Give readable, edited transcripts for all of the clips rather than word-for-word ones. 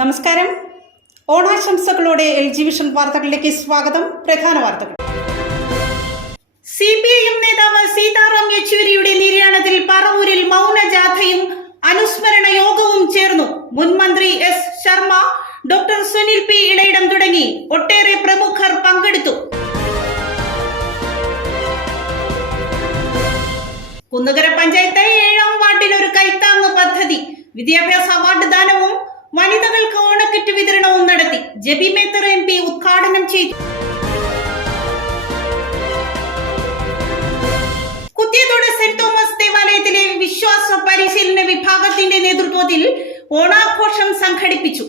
നമസ്കാരം. ഓണാശംസകളോടെ LG vision വാർത്തകളിലേക്ക് സ്വാഗതം. പ്രധാന വാർത്തകൾ. CPIM നേതാവ് സീതാറാം യെച്ചൂരിയുടെ നിര്യാണത്തിൽ പറവൂരിൽ മൗനജാഥയും അനുസ്മരണ യോഗവും ചേർന്നു. മുൻ മന്ത്രി S. Sharma, doctor Sunil P. Ilayidam തുടങ്ങി ഒട്ടേറെ പ്രമുഖർ പങ്കെടുത്തു. കുന്നുകര പഞ്ചായത്ത് 7ാം വാർഡിൽ ഒരു കൈത്താങ്ങ് പദ്ധതി, വിദ്യാഭ്യാസ അവാർഡ് ദാനവും വനിതകൾക്ക് ഓണക്കിറ്റ് വിതരണവും നടത്തി. ജെബി മേത്തർ MP ഉദ്ഘാടനം ചെയ്തു. കുത്തിയതോട് സെന്റ് തോമസ് ദേവാലയത്തിലെ വിശ്വാസ പരിശീലന വിഭാഗത്തിന്റെ നേതൃത്വത്തിൽ ഓണാഘോഷം സംഘടിപ്പിച്ചു.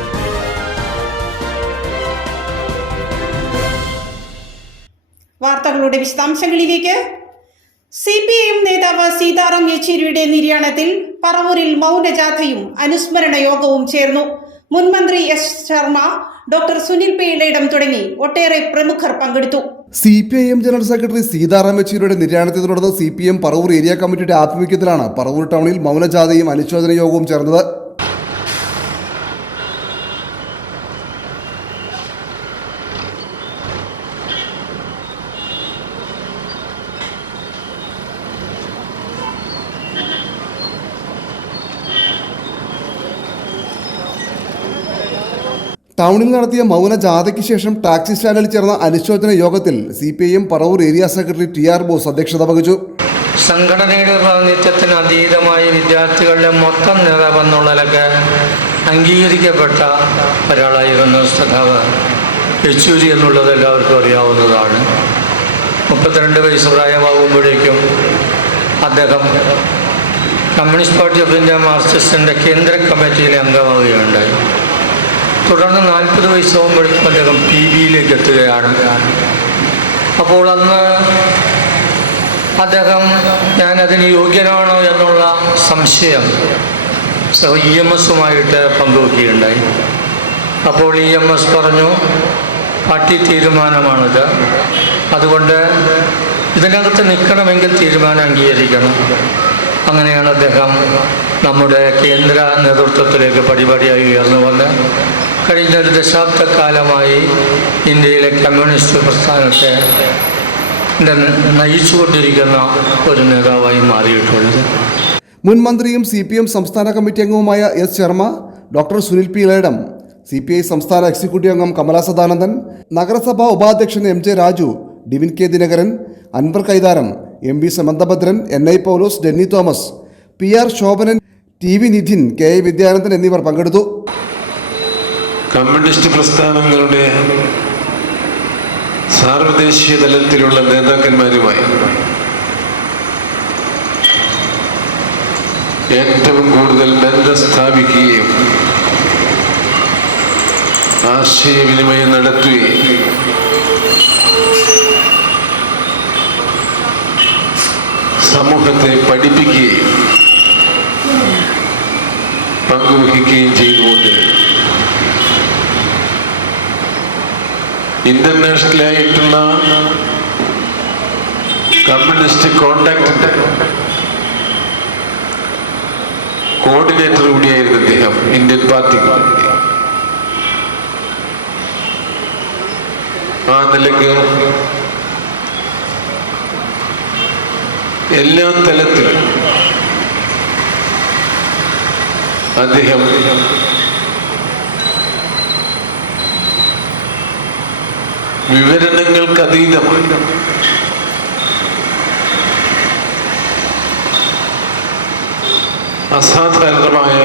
വാർത്തകളുടെ വിശദാംശങ്ങളിലേക്ക്. CPIM നേതാവ് സീതാറാം യെച്ചൂരിയുടെ നിര്യാണത്തിൽ പറവൂരിൽ മൗനജാഥയും അനുസ്മരണ യോഗവും ചേർന്നു. മുൻ മന്ത്രി S. Sharma, doctor Sunil P. Ilayidam തുടങ്ങി ഒട്ടേറെ പ്രമുഖർ പങ്കെടുത്തു. CPIM ജനറൽ സെക്രട്ടറി സീതാറാം യെച്ചൂരിയുടെ നിര്യാണത്തെ തുടർന്ന് CPIM പറവൂർ ഏരിയ കമ്മിറ്റിയുടെ ആഭിമുഖ്യത്തിലാണ് പറവൂർ ടൗണിൽ മൗനജാഥയും അനുശോചന യോഗവും ചേർന്നത്. ടൗണിൽ നടത്തിയ മൗനജാഥയ്ക്ക് ശേഷം ടാക്സി സ്റ്റാൻഡിൽ ചേർന്ന അനുശോചന യോഗത്തിൽ CPIM Paravur area secretary TR boss അധ്യക്ഷത വഹിച്ചു. സംഘടനയുടെ പ്രാതിനിധ്യത്തിന് അതീതമായി വിദ്യാർത്ഥികളുടെ മൊത്തം നേതാവെന്നുള്ളതിലൊക്കെ അംഗീകരിക്കപ്പെട്ട ഒരാളായിരുന്നു സഖാവ് യെച്ചൂരി എന്നുള്ളത് എല്ലാവർക്കും അറിയാവുന്നതാണ്. 32 വയസ്സ് പ്രായമാകുമ്പോഴേക്കും അദ്ദേഹം കമ്മ്യൂണിസ്റ്റ് പാർട്ടി ഓഫ് ഇന്ത്യ മാർക്സിസ്റ്റിൻ്റെ കേന്ദ്ര കമ്മിറ്റിയിലെ അംഗമാവുകയുണ്ടായി. തുടർന്ന് 40 വയസ്സാകുമ്പോഴേക്കും അദ്ദേഹം PBയിലേക്ക് എത്തുകയാണ്. അപ്പോൾ അന്ന് അദ്ദേഹം ഞാനതിന് യോഗ്യനാണോ എന്നുള്ള സംശയം EMSുമായിട്ട് പങ്കുവയ്ക്കുകയുണ്ടായി. അപ്പോൾ EMS പറഞ്ഞു, പാർട്ടി തീരുമാനമാണിത്, അതുകൊണ്ട് ഇതിനകത്ത് നിൽക്കണമെങ്കിൽ തീരുമാനം അംഗീകരിക്കണം. അങ്ങനെയാണ് അദ്ദേഹം നമ്മുടെ കേന്ദ്ര നേതൃത്വത്തിലേക്ക് പടിപടിയായി ഉയർന്നു വന്ന് കഴിഞ്ഞ ഒരു ദശാബ്ദക്കാലമായി ഇന്ത്യയിലെ കമ്മ്യൂണിസ്റ്റ് പ്രസ്ഥാനത്തെ നയിച്ചുകൊണ്ടിരിക്കുന്ന ഒരു നേതാവായി മാറിയിട്ടുള്ളത്. മുൻ മന്ത്രിയും CPIM സംസ്ഥാന കമ്മിറ്റി അംഗവുമായ S. Sharma, doctor Sunil P. Elayidam, CPI സംസ്ഥാന എക്സിക്യൂട്ടീവ് അംഗം കമല സദാനന്ദൻ, നഗരസഭാ ഉപാധ്യക്ഷൻ MJ Raju, Divin K. Dinakaran, Anwar Kaitharam, MB Samanthabhadran, NI Paulose, Denny Thomas, PR Sobhanan, TV Nidhin, KI Vidyanandan എന്നിവർ പങ്കെടുത്തു. കമ്മ്യൂണിസ്റ്റ് പ്രസ്ഥാനങ്ങളുടെ സാർവദേശീയ തലത്തിലുള്ള നേതാക്കന്മാരുമായി ഏറ്റവും കൂടുതൽ ബന്ധം സ്ഥാപിക്കുകയും ആശയവിനിമയം നടത്തുകയും സമൂഹത്തെ പഠിപ്പിക്കുകയും പങ്കുവയ്ക്കുകയും ചെയ്തുകൊണ്ടിരുന്നു. ഇന്റർനാഷണലായിട്ടുള്ള കമ്മ്യൂണിസ്റ്റ് കോണ്ടാക്ടിന്റെ കോർഡിനേറ്റർ കൂടിയായിരുന്നു അദ്ദേഹം ഇന്ത്യൻ പാർട്ടിക്ക്. ആ നിലയ്ക്ക് എല്ലാ തലത്തിലും അദ്ദേഹം വിവരണങ്ങൾക്ക് അതീതമായി അസാധാരണമായ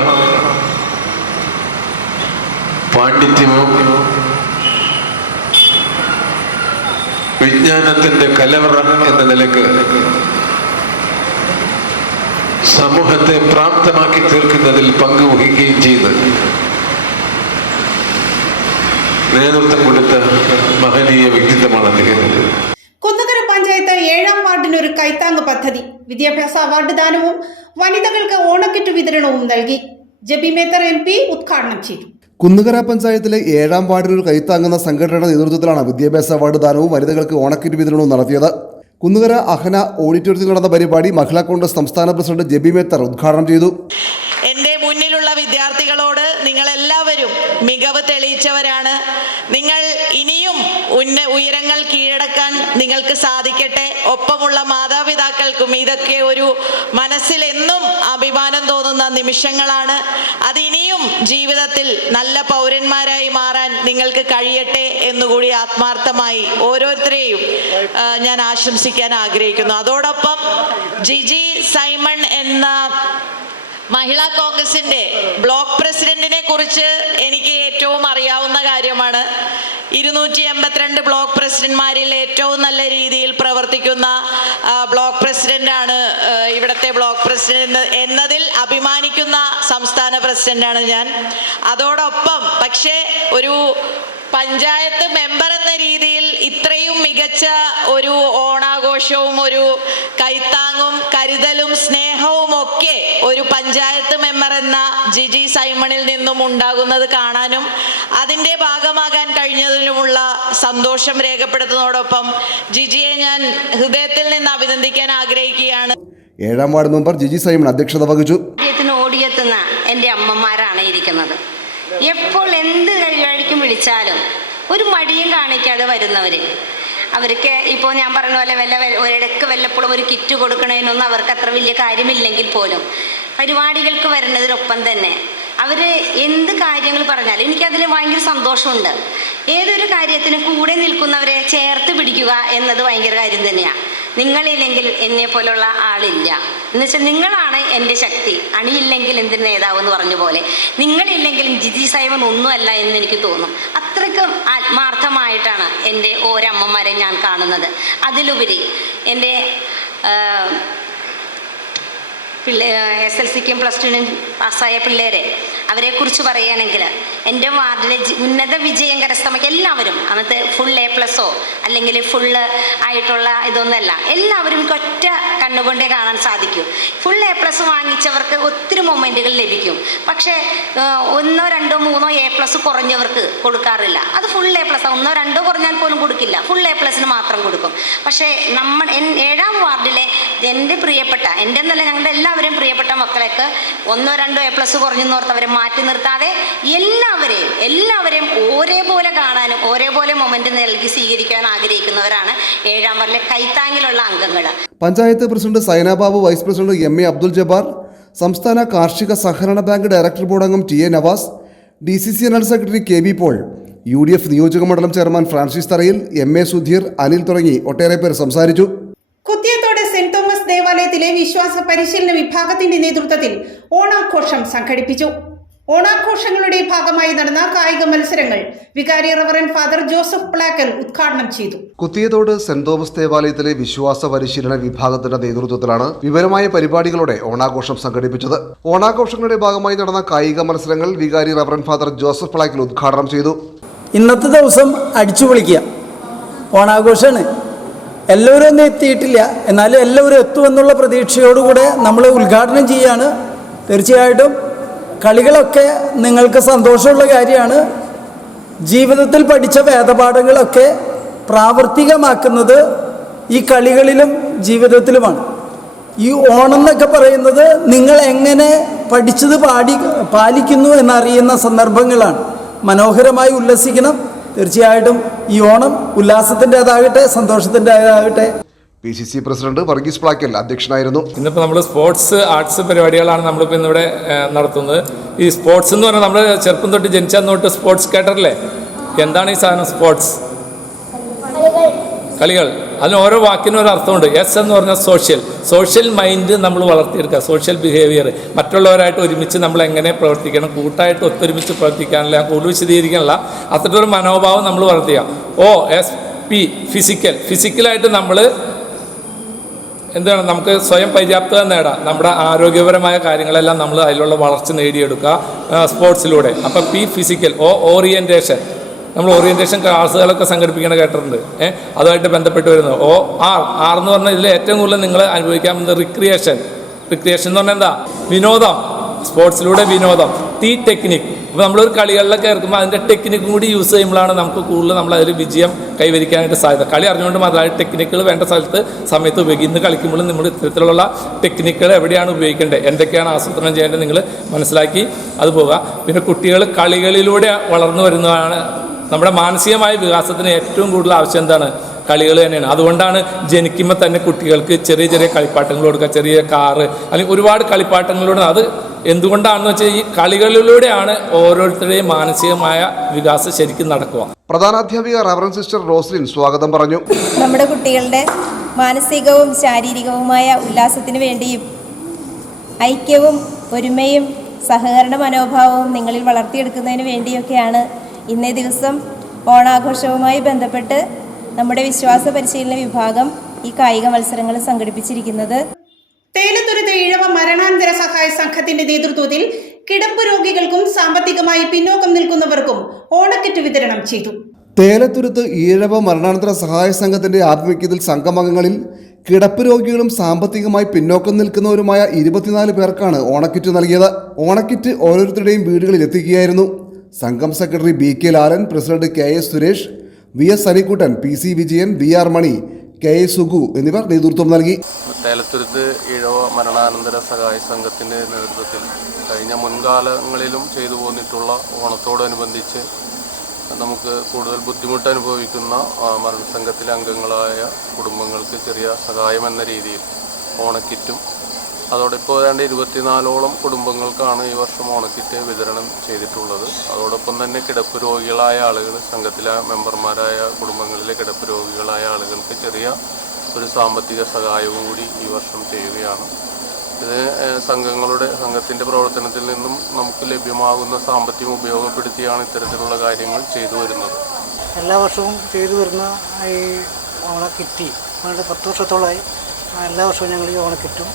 പാണ്ഡിത്യവും വിജ്ഞാനത്തിന്റെ കലവറ എന്ന നിലക്ക് സമൂഹത്തെ പ്രാപ്തമാക്കി തീർക്കുന്നതിൽ പങ്കുവഹിക്കുകയും ചെയ്ത് നേതൃത്വം കൊടുത്ത മഹനീയ വ്യക്തിത്വമാണ് അദ്ദേഹത്തിന്. കുന്നുകര പഞ്ചായത്ത് 7ാം വാർഡിന് ഒരു കൈത്താങ്ങ് പദ്ധതി, വിദ്യാഭ്യാസ അവാർഡ് ദാനവും വനിതകൾക്ക് ഓണക്കിറ്റ് വിതരണവും നൽകി. ജെബി മേത്തർ MP ഉദ്ഘാടനം ചെയ്തു. കുന്നുകര പഞ്ചായത്തിലെ 7ാം വാർഡിൽ ഒരു കൈത്താങ്ങുന്ന സംഘടനയുടെ നേതൃത്വത്തിലാണ് വിദ്യാഭ്യാസ അവാർഡ് ദാനവും വനിതകൾക്ക് ഓണക്കിറ്റ് വിതരണവും നടത്തിയത്. കുന്നുകര അഹന ഓഡിറ്റോറിയത്തിൽ നടന്ന പരിപാടി മഹിളാ കോൺഗ്രസ് സംസ്ഥാന പ്രസിഡന്റ് ജെബി മേത്തർ ഉദ്ഘാടനം ചെയ്തു. എൻ്റെ മുന്നിലുള്ള വിദ്യാർത്ഥികളോട് നിങ്ങളെല്ലാവരും മികവ് തെളിയിച്ചവരാണ്. നിങ്ങൾ ഇനിയും ഉയരങ്ങൾ കീഴടക്കാൻ നിങ്ങൾക്ക് സാധിക്കട്ടെ. ഒപ്പമുള്ള മാതാപിതാക്കൾക്കും ഇതൊക്കെ ഒരു മനസ്സിൽ എന്നും അഭിമാനം തോന്നുന്ന നിമിഷങ്ങളാണ്. അതിനിയും ജീവിതത്തിൽ നല്ല പൗരന്മാരായി മാറാൻ നിങ്ങൾക്ക് കഴിയട്ടെ എന്നുകൂടി ആത്മാർത്ഥമായി ഓരോരുത്തരെയും ഞാൻ ആശംസിക്കാൻ ആഗ്രഹിക്കുന്നു. അതോടൊപ്പം ജിജി സൈമൺ എന്ന മഹിളാ കോൺഗ്രസിന്റെ ബ്ലോക്ക് പ്രസിഡന്റിനെ കുറിച്ച് എനിക്ക് ഏറ്റവും അറിയാവുന്ന കാര്യമാണ്. 282 ബ്ലോക്ക് പ്രസിഡന്റ്മാരിൽ ഏറ്റവും നല്ല രീതിയിൽ പ്രവർത്തിക്കുന്ന ബ്ലോക്ക് പ്രസിഡന്റാണ് ഇവിടുത്തെ ബ്ലോക്ക് പ്രസിഡന്റ് എന്നതിൽ അഭിമാനിക്കുന്ന സംസ്ഥാന പ്രസിഡന്റാണ് ഞാൻ. അതോടൊപ്പം പക്ഷേ ഒരു പഞ്ചായത്ത് മെമ്പർ എന്ന രീതിയിൽ ഇത്രയും മികച്ച ഒരു ഓണാഘോഷവും ഒരു കൈത്താങ്ങും കരുതലും സ്നേഹവും ഒക്കെ ഒരു പഞ്ചായത്ത് മെമ്പർ എന്ന ജിജി സൈമണിൽ നിന്നും ഉണ്ടാകുന്നത് കാണാനും അതിൻ്റെ ഭാഗമാകാൻ കഴിഞ്ഞതിലുമുള്ള സന്തോഷം രേഖപ്പെടുത്തുന്നതോടൊപ്പം ജിജിയെ ഞാൻ ഹൃദയത്തിൽ നിന്ന് അഭിനന്ദിക്കാൻ ആഗ്രഹിക്കുകയാണ്. 7ാം വാർഡ് മെമ്പർ ജിജി സൈമൺ അധ്യക്ഷത വഹിച്ചു. ഓടിയെത്തുന്ന എൻ്റെ അമ്മമാരാണ് ഇരിക്കുന്നത്. എപ്പോൾ എന്ത് കഴിവായിരിക്കും വിളിച്ചാലും ഒരു മടിയും കാണിക്കാതെ വരുന്നവർ. അവർക്ക് ഇപ്പോൾ ഞാൻ പറഞ്ഞ പോലെ ഒരിടക്ക് വല്ലപ്പോഴും ഒരു കിറ്റ് കൊടുക്കണതിനൊന്നും അവർക്ക് അത്ര വലിയ കാര്യമില്ലെങ്കിൽ പോലും പരിപാടികൾക്ക് വരുന്നതിനൊപ്പം തന്നെ അവർ എന്ത് കാര്യങ്ങൾ പറഞ്ഞാലും എനിക്കതിൽ ഭയങ്കര സന്തോഷമുണ്ട്. ഏതൊരു കാര്യത്തിനും കൂടെ നിൽക്കുന്നവരെ ചേർത്ത് പിടിക്കുക എന്നത് ഭയങ്കര കാര്യം തന്നെയാണ്. നിങ്ങളില്ലെങ്കിൽ എന്നെ പോലുള്ള ആളില്ല. എന്നുവെച്ചാൽ നിങ്ങളാണ് എൻ്റെ ശക്തി. അണിയില്ലെങ്കിൽ എന്തിന് നേതാവ് എന്ന് പറഞ്ഞ പോലെ നിങ്ങളില്ലെങ്കിലും ജിജി സൈമൺ ഒന്നുമല്ല എന്ന് എനിക്ക് തോന്നും. അത്രയ്ക്കും ആത്മാർത്ഥമായിട്ടാണ് എൻ്റെ ഓരോ അമ്മമാരെ ഞാൻ കാണുന്നത്. അതിലുപരി എൻ്റെ SLCക്കും +2നും പാസ്സായ പിള്ളേരെ അവരെക്കുറിച്ച് പറയുകയാണെങ്കിൽ എൻ്റെ വാർഡിലെ ഉന്നത വിജയം കരസ്ഥമാക്കി എല്ലാവരും അന്നത്തെ ഫുൾ A+ അല്ലെങ്കിൽ ഫുള്ള് ആയിട്ടുള്ള ഇതൊന്നല്ല, എല്ലാവരും ഒറ്റ കണ്ണുകൊണ്ടേ കാണാൻ സാധിക്കും. ഫുൾ A+ വാങ്ങിച്ചവർക്ക് ഒത്തിരി മൊമെൻറ്റുകൾ ലഭിക്കും. പക്ഷേ 1, 2, 3 A+ കുറഞ്ഞവർക്ക് കൊടുക്കാറില്ല. അത് ഫുൾ A+, 1, 2 കുറഞ്ഞാൽ പോലും കൊടുക്കില്ല. ഫുൾ A+ന് മാത്രം കൊടുക്കും. പക്ഷേ 7ാം വാർഡിലെ എൻ്റെ പ്രിയപ്പെട്ട എൻ്റെ എന്നല്ല ഞങ്ങളുടെ എല്ലാവരെയും പ്രിയപ്പെട്ട മക്കളൊക്കെ 1, 2 A+ കുറഞ്ഞെന്നോർത്തവരെ മാറ്റി നിർത്താതെ എല്ലാവരെയും ഒരേപോലെ കാണാനും ഒരേപോലെ മൊമെന്റ് നൽകി സ്വീകരിക്കാൻ ആഗ്രഹിക്കുന്നവരാണ് 7ാം വാർഡിലെ കൈത്താങ്ങിലുള്ള അംഗങ്ങൾ. Panchayat president Sainababu, vice president MA Abdul Jabbar, സംസ്ഥാന കാർഷിക സഹകരണ ബാങ്ക് ഡയറക്ടർ ബോർഡ് അംഗം TA Navas, DCC general secretary KB Paul, UDF നിയോജക മണ്ഡലം ചെയർമാൻ ഫ്രാൻസിസ് തറയിൽ, MA സുധീർ, അനിൽ തുടങ്ങി ഒട്ടേറെ പേർ സംസാരിച്ചു. കുത്തിയത്തോട് സെന്റ് തോമസ് ദേവാലയത്തിലെ വിശ്വാസ പരിശീലന വിഭാഗത്തിന്റെ നേതൃത്വത്തിൽ ഓണാഘോഷം സംഘടിപ്പിച്ചു. ഓണാഘോഷങ്ങളുടെ ഭാഗമായി നടന്ന കായിക മത്സരങ്ങൾ വികാരി റവറന്റ് ഫാദർ ജോസഫ് പ്ലാക്കൽ ഉദ്ഘാടനം ചെയ്തു. കുത്തിയതോട് സെന്റ് തോമസ് ദേവാലയത്തിലെ വിശ്വാസ പരിശീലന വിഭാഗത്തിന്റെ നേതൃത്വത്തിലാണ് വിപുലമായ പരിപാടികളോടെ ഓണാഘോഷം സംഘടിപ്പിച്ചത്. ഓണാഘോഷങ്ങളുടെ ഭാഗമായി നടന്ന കായിക മത്സരങ്ങൾ വികാരി റവറന്റ് ഫാദർ ജോസഫ് പ്ലാക്കൽ ഉദ്ഘാടനം ചെയ്തു. ഇന്നത്തെ ദിവസം അടിച്ചു പൊളിക്കുക, ഓണാഘോഷമാണ്. എല്ലാവരും ഒന്നും എത്തിയിട്ടില്ല, എന്നാലും എല്ലാവരും എത്തുമെന്നുള്ള പ്രതീക്ഷയോടുകൂടെ നമ്മൾ ഉദ്ഘാടനം ചെയ്യുകയാണ്. തീർച്ചയായിട്ടും കളികളൊക്കെ നിങ്ങൾക്ക് സന്തോഷമുള്ള കാര്യമാണ്. ജീവിതത്തിൽ പഠിച്ച വേദപാഠങ്ങളൊക്കെ പ്രാവർത്തികമാക്കുന്നത് ഈ കളികളിലും ജീവിതത്തിലുമാണ്. ഈ ഓണം എന്നൊക്കെ പറയുന്നത് നിങ്ങൾ എങ്ങനെ പഠിച്ചത് പാലിക്കുന്നു എന്നറിയുന്ന സന്ദർഭങ്ങളാണ്. മനോഹരമായി ഉല്ലസിക്കണം. തീർച്ചയായിട്ടും ഈ ഓണം ഉല്ലാസത്തിൻ്റെതാകട്ടെ, സന്തോഷത്തിൻ്റെതാകട്ടെ. PCC പ്രസിഡന്റ് വർഗീസ് പ്ലാക്കൽ അധ്യക്ഷനായിരുന്നു. ഇന്നിപ്പോൾ നമ്മൾ സ്പോർട്സ് ആർട്സ് പരിപാടികളാണ് നമ്മളിപ്പോൾ ഇന്നിവിടെ നടത്തുന്നത്. ഈ സ്പോർട്സ് എന്ന് പറഞ്ഞാൽ നമ്മൾ ചെറുപ്പം തൊട്ട് ജനിച്ചന്ന് തൊട്ട് സ്പോർട്സ് കേട്ടറില്ലേ? എന്താണ് ഈ സാധനം? സ്പോർട്സ് കളികൾ. അതിന് ഓരോ വാക്കിനും ഒരു അർത്ഥമുണ്ട്. S എന്ന് പറഞ്ഞാൽ സോഷ്യൽ മൈൻഡ് നമ്മൾ വളർത്തിയെടുക്കുക, സോഷ്യൽ ബിഹേവിയർ, മറ്റുള്ളവരായിട്ട് ഒരുമിച്ച് നമ്മൾ എങ്ങനെ പ്രവർത്തിക്കണം, കൂട്ടായിട്ട് ഒത്തൊരുമിച്ച് പ്രവർത്തിക്കാനുള്ള, കൂടുതൽ വിശദീകരിക്കാനുള്ള അത്തരത്തിലൊരു മനോഭാവം നമ്മൾ വളർത്തുക. OSP ഫിസിക്കലായിട്ട് നമ്മൾ എന്താണ്, നമുക്ക് സ്വയം പര്യാപ്തത നേടാം. നമ്മുടെ ആരോഗ്യപരമായ കാര്യങ്ങളെല്ലാം നമ്മൾ അതിലുള്ള വളർച്ച നേടിയെടുക്കുക സ്പോർട്സിലൂടെ. അപ്പം P ഫിസിക്കൽ. ഓറിയൻറ്റേഷൻ, നമ്മൾ ഓറിയൻറ്റേഷൻ ക്ലാസ്സുകളൊക്കെ സംഘടിപ്പിക്കണം കേട്ടിട്ടുണ്ട്. അതുമായിട്ട് ബന്ധപ്പെട്ട് വരുന്നത്. ആർ എന്ന് പറഞ്ഞാൽ ഇതിൽ ഏറ്റവും കൂടുതൽ നിങ്ങൾ അനുഭവിക്കാവുന്നത് റിക്രിയേഷൻ എന്ന് പറഞ്ഞാൽ എന്താ? വിനോദം, സ്പോർട്സിലൂടെ വിനോദം. T ടെക്നിക്, അപ്പോൾ നമ്മളൊരു കളികളിലൊക്കെ ഇറക്കുമ്പോൾ അതിൻ്റെ ടെക്നിക്കും കൂടി യൂസ് ചെയ്യുമ്പോഴാണ് നമുക്ക് കൂടുതൽ നമ്മളതിൽ വിജയം കൈവരിക്കാനായിട്ട് സാധ്യത. കളി അറിഞ്ഞുകൊണ്ട് മാത്രമല്ല, ടെക്നിക്കുകൾ വേണ്ട സമയത്ത് ഉപയോഗിക്കും. ഇന്ന് കളിക്കുമ്പോൾ നമ്മൾ ഇത്തരത്തിലുള്ള ടെക്നിക്കുകൾ എവിടെയാണ് ഉപയോഗിക്കേണ്ടത്, എന്തൊക്കെയാണ് ആസൂത്രണം ചെയ്യേണ്ടത് നിങ്ങൾ മനസ്സിലാക്കി അത് പോവുക. പിന്നെ കുട്ടികൾ കളികളിലൂടെ വളർന്നു വരുന്നതാണ്. നമ്മുടെ മാനസികമായ വികാസത്തിന് ഏറ്റവും കൂടുതൽ ആവശ്യം എന്താണ്? കളികൾ തന്നെയാണ്. അതുകൊണ്ടാണ് ജനിക്കുമ്പോൾ തന്നെ കുട്ടികൾക്ക് ചെറിയ ചെറിയ കളിപ്പാട്ടങ്ങൾ കൊടുക്കുക, ചെറിയ കാറ് അല്ലെങ്കിൽ ഒരുപാട് കളിപ്പാട്ടങ്ങളോട്. അത് എന്തുകൊണ്ടാണെന്ന് വെച്ചാൽ ഈ കളികളിലൂടെയാണ് ഓരോരുത്തരുടെയും മാനസികമായ വികാസം ശരിക്കും നടക്കുക. പ്രധാനാധ്യാപിക റവറൻഡ് സിസ്റ്റർ റോസ്ലിൻ സ്വാഗതം പറഞ്ഞു. നമ്മുടെ കുട്ടികളുടെ മാനസികവും ശാരീരികവുമായ ഉല്ലാസത്തിന് വേണ്ടിയും ഐക്യവും ഒരുമയും സഹകരണ മനോഭാവവും നിങ്ങളിൽ വളർത്തിയെടുക്കുന്നതിന് വേണ്ടിയൊക്കെയാണ് ഇന്നേ ദിവസം ഓണാഘോഷവുമായി ബന്ധപ്പെട്ട് നമ്മുടെ വിശ്വാസ പരിശീലന വിഭാഗം ഈ കായിക മത്സരങ്ങൾ സംഘടിപ്പിച്ചിരിക്കുന്നത്. തേലത്തുരുത്ത് ഇഴവ മരണാനന്തര സഹായ സംഘത്തിന്റെ നേതൃത്വത്തിൽ കിടപ്പ് രോഗികൾക്കും സാമ്പത്തികമായി പിന്നോക്കം നിൽക്കുന്നവർക്കും ഓണക്കിറ്റ് വിതരണം ചെയ്തു. തേലത്തുരുത്ത് ഈഴവ മരണാനന്തര സഹായ സംഘത്തിന്റെ ആഭിമുഖ്യത്തിൽ സംഘമംഗങ്ങളിൽ കിടപ്പ് രോഗികളും സാമ്പത്തികമായി പിന്നോക്കം നിൽക്കുന്നവരുമായ 24 പേർക്കാണ് ഓണക്കിറ്റ് നൽകിയത്. ഓണക്കിറ്റ് ഓരോരുത്തരുടെയും വീടുകളിൽ എത്തിക്കുകയായിരുന്നു. സംഘം secretary BK Lalan, president KS Suresh, VS സനിക്കുട്ടൻ, PC Vijayan, BR മണി, KS സുഗു എന്നിവർ നേതൃത്വം നൽകി. തേലത്തുരുത്ത് ഈഴവ മരണാനന്തര സഹായ സംഘത്തിൻ്റെ നേതൃത്വത്തിൽ കഴിഞ്ഞ മുൻകാലങ്ങളിലും ചെയ്തു പോന്നിട്ടുള്ള ഓണത്തോടനുബന്ധിച്ച് നമുക്ക് കൂടുതൽ ബുദ്ധിമുട്ട് അനുഭവിക്കുന്ന മരണസംഘത്തിലെ അംഗങ്ങളായ കുടുംബങ്ങൾക്ക് ചെറിയ സഹായമെന്ന രീതിയിൽ ഓണക്കിറ്റും അതോടൊപ്പം ഏതാണ്ട് 24ഓളം കുടുംബങ്ങൾക്കാണ് ഈ വർഷം ഓണക്കിറ്റ് വിതരണം ചെയ്തിട്ടുള്ളത്. അതോടൊപ്പം തന്നെ കിടപ്പ് രോഗികളായ ആളുകൾ, സംഘത്തിലെ മെമ്പർമാരായ കുടുംബങ്ങളിലെ കിടപ്പ് രോഗികളായ ആളുകൾക്ക് ചെറിയ ഒരു സാമ്പത്തിക സഹായവും കൂടി ഈ വർഷം ചെയ്യുകയാണ്. ഇത് സംഘത്തിൻ്റെ പ്രവർത്തനത്തിൽ നിന്നും നമുക്ക് ലഭ്യമാകുന്ന സാമ്പത്തികം ഉപയോഗപ്പെടുത്തിയാണ് ഇത്തരത്തിലുള്ള കാര്യങ്ങൾ ചെയ്തു വരുന്നത്. എല്ലാ വർഷവും ചെയ്തു വരുന്ന ഈ ഓണക്കിറ്റ് 10 വർഷത്തോളമായി എല്ലാ വർഷവും ഞങ്ങൾ ഈ ഓണക്കിറ്റും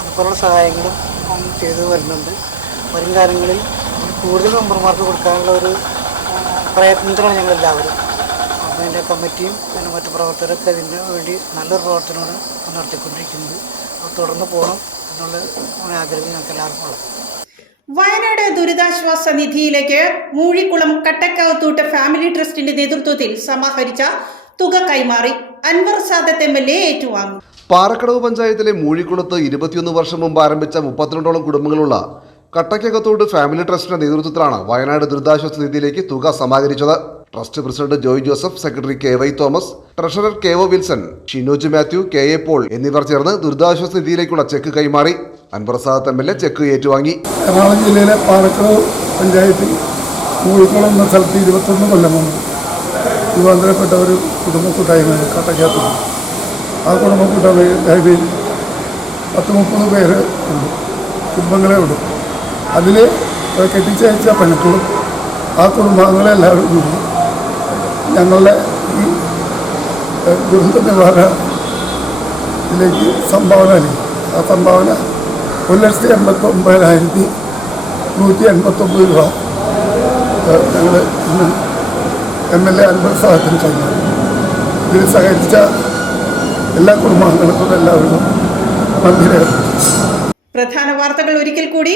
അതുപോലുള്ള സഹായങ്ങളും ചെയ്തു വരുന്നുണ്ട്. വരും കാലങ്ങളിൽ കൂടുതൽ മെമ്പർമാർക്ക് കൊടുക്കാനുള്ള ഒരു പ്രയത്നത്തിലാണ് ഞങ്ങളെല്ലാവരും. അപ്പോൾ അതിൻ്റെ കമ്മിറ്റിയും പിന്നെ മറ്റു പ്രവർത്തകരൊക്കെ അതിന് വേണ്ടി നല്ലൊരു പ്രവർത്തനമാണ് നടത്തിക്കൊണ്ടിരിക്കുന്നത്. അത് തുടർന്ന് പോകണം എന്നുള്ള ആഗ്രഹം ഞങ്ങൾക്ക് എല്ലാവർക്കും ഉള്ളത്. വയനാട് ദുരിതാശ്വാസ നിധിയിലേക്ക് മൂഴിക്കുളം കട്ടക്കാവത്തൂട്ട് ഫാമിലി ട്രസ്റ്റിന്റെ നേതൃത്വത്തിൽ സമാഹരിച്ച തുക കൈമാറി. അൻവർ സാദത്ത് MLA ഏറ്റുവാങ്ങി. പാറക്കടവ് പഞ്ചായത്തിലെ മൂഴിക്കുളത്ത് 21 വർഷം മുമ്പ് ആരംഭിച്ച 32ഓളം കുടുംബങ്ങളുള്ള കട്ടക്കകത്തോട് ഫാമിലി ട്രസ്റ്റിന്റെ നേതൃത്വത്തിലാണ് വയനാട് ദുരിതാശ്വാസ നിധിയിലേക്ക് തുക സമാഹരിച്ചത്. Trust president Joy Joseph, secretary KY Thomas, treasurer KO Wilson, Shinoj Mathew, KA Paul എന്നിവർ ചേർന്ന് ദുരിതാശ്വാസ നിധിയിലേക്കുള്ള ചെക്ക് കൈമാറി. അൻവർ സാദത്ത് MLA ചെക്ക് ഏറ്റുവാങ്ങി. എറണാകുളം ജില്ലയിലെ പാറക്കടവ് പഞ്ചായത്തിൽ മൂഴിക്കുളം എന്ന സ്ഥലത്ത് 21 കൊല്ലം മുമ്പ് രൂപാന്തരപ്പെട്ട ഒരു കുടുംബ കൂട്ടായ്മയാണ് കട്ടക്കകത്ത്. ആ കുടുംബ കൂട്ടായ്മയിൽ 10-30 പേര് ഉണ്ട്, കുടുംബങ്ങളെ ഉണ്ട്. അതിൽ കെട്ടിച്ചയച്ച പെൺകുടും ആ കുടുംബാംഗങ്ങളെല്ലാവരും കൂടി ഞങ്ങളുടെ ഈ ദുരന്ത നിവാരണത്തിലേക്ക് സംഭാവന നൽകി. ആ സംഭാവന 1,89,189 രൂപ ഞങ്ങൾ ഇന്ന് MLA അൻവർ സാദത്തിന് കൈമാറി. ഇതിൽ സഹകരിച്ച എല്ലാ കുടുംബാംഗങ്ങൾക്കും എല്ലാവർക്കും നന്ദി രേഖപ്പെടുത്തി. പ്രധാന വാർത്തകൾ ഒരിക്കൽ കൂടി.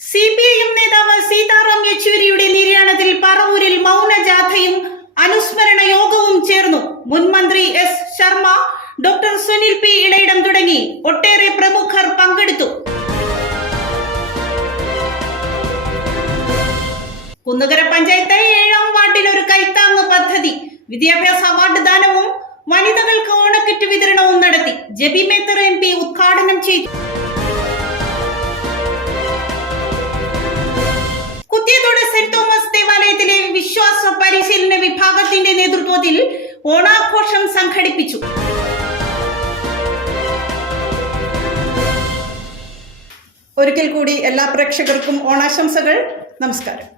CPIM നേതാവ് സീതാറാം യെച്ചൂരിയുടെ നിര്യാണത്തിൽ പറവൂരിൽ മൗനജാഥയും അനുസ്മരണ യോഗവും ചേർന്നു. മുൻ മന്ത്രി S Sharma, doctor Sunil P Ilayidam തുടങ്ങി ഒട്ടേറെ പ്രമുഖർ പങ്കെടുത്തു. കുന്നുകര പഞ്ചായത്ത് 7ാം വാർഡിൽ ഒരു കൈത്താങ്ങ് പദ്ധതി, വിദ്യാഭ്യാസ അവാർഡ് ദാനവും വനിതകൾക്ക് ഓണക്കിറ്റ് വിതരണവും നടത്തി. ജബി മേത്തർ MP ഉദ്ഘാടനം ചെയ്തു. കുത്തിയതോട് സെന്റ് തോമസ് ദേവാലയത്തിലെ വിശ്വാസ പരിശീലന വിഭാഗത്തിന്റെ നേതൃത്വത്തിൽ ഓണാഘോഷം സംഘടിപ്പിച്ചു. ഒരിക്കൽ കൂടി എല്ലാ പ്രേക്ഷകർക്കും ഓണാശംസകൾ. നമസ്കാരം.